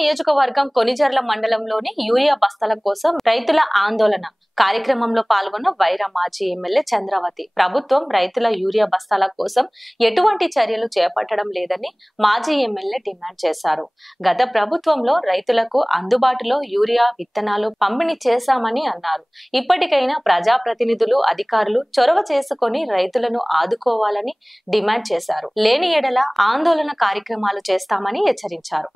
నియోజకవర్గం కొనిజర్ల మండలంలోని యూరియా బస్తాల కోసం రైతుల ఆందోళన కార్యక్రమంలో పాల్గొన్న వైరా మాజీ ఎమ్మెల్యే చంద్రవతి ప్రభుత్వం రైతుల యూరియా బస్తాల కోసం ఎటువంటి చర్యలు చేపట్టడం లేదని మాజీ ఎమ్మెల్యే డిమాండ్ చేశారు. గత ప్రభుత్వంలో రైతులకు అందుబాటులో యూరియా విత్తనాలు పంపిణీ చేశామని అన్నారు. ఇప్పటికైనా ప్రజాప్రతినిధులు అధికారులు చొరవ చేసుకొని రైతులను ఆదుకోవాలని డిమాండ్ చేశారు. లేని ఎడల ఆందోళన కార్యక్రమాలు చేస్తామని హెచ్చరించారు.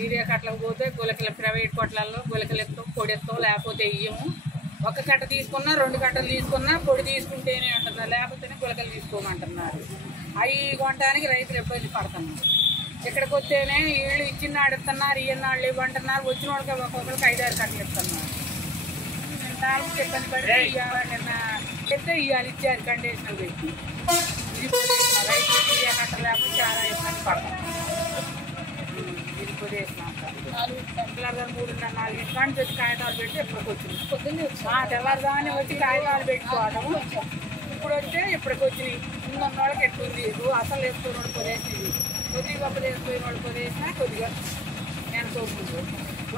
యూరియా కట్టలకు పోతే గులకల ప్రైవేట్ కొట్లలో గులకలు ఎత్తాం, పొడి ఎత్తాం, లేకపోతే ఇయ్యము. ఒక కట్ట తీసుకున్నా 2 కట్టలు తీసుకున్నా పొడి తీసుకుంటేనే ఉంటుంది, లేకపోతేనే గులకలు తీసుకోమంటున్నారు. అవి కొనడానికి రైతులు ఇబ్బంది పడుతున్నారు. ఇక్కడికి వస్తేనే వీళ్ళు ఇచ్చిన నాడు ఇస్తున్నారు, ఇయ్యన్నాళ్ళు ఇవ్వంటున్నారు. వచ్చిన వాళ్ళకి ఒక్కొక్కరికి 5-6 కట్టలు ఇస్తున్నారు. నాలుగు ఇబ్బంది పడి ఇవ్వాలి, నిన్న చెప్తే ఇవ్వాలి ఇచ్చారు కండిషనల్ పెట్టి. రైతు యూరియా కట్ట లేకపోతే చాలా ఇబ్బంది పడతాం. తెల్లారుదాన్ని 3-4 కానీ వచ్చి కాగితాలు పెట్టి ఎప్పటికి వచ్చింది. తెల్లారుదాన్ని వచ్చి కాగితాలు పెట్టుకోవడం. ఇప్పుడు వస్తే ఇప్పటికి వచ్చినాయి. ఉన్న వాళ్ళకి ఎట్టుంది, అసలు వేసుకుని వాడు కొనేసింది, కొద్దిగా గొప్పలు వేసుకుని వాడు కొనేసినా కొద్దిగా నేను చూపుతుంది.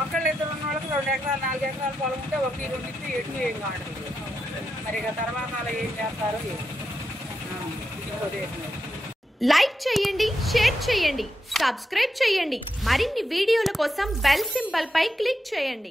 ఒకళ్ళు ఇద్దరు ఉన్న వాళ్ళకి 2 ఎకరాలు 4 ఎకరాల పొలం ఉంటే 1-2 ఇస్తే ఎటు ఏం కావట్లేదు. మరి ఇక తర్వాత అలా ఏం చేస్తారో కొనేసినారు. లైక్ చేయండి, షేర్ చేయండి, సబ్స్క్రైబ్ చేయండి. మరిన్ని వీడియోల కోసం బెల్ సింబల్ పై క్లిక్ చేయండి.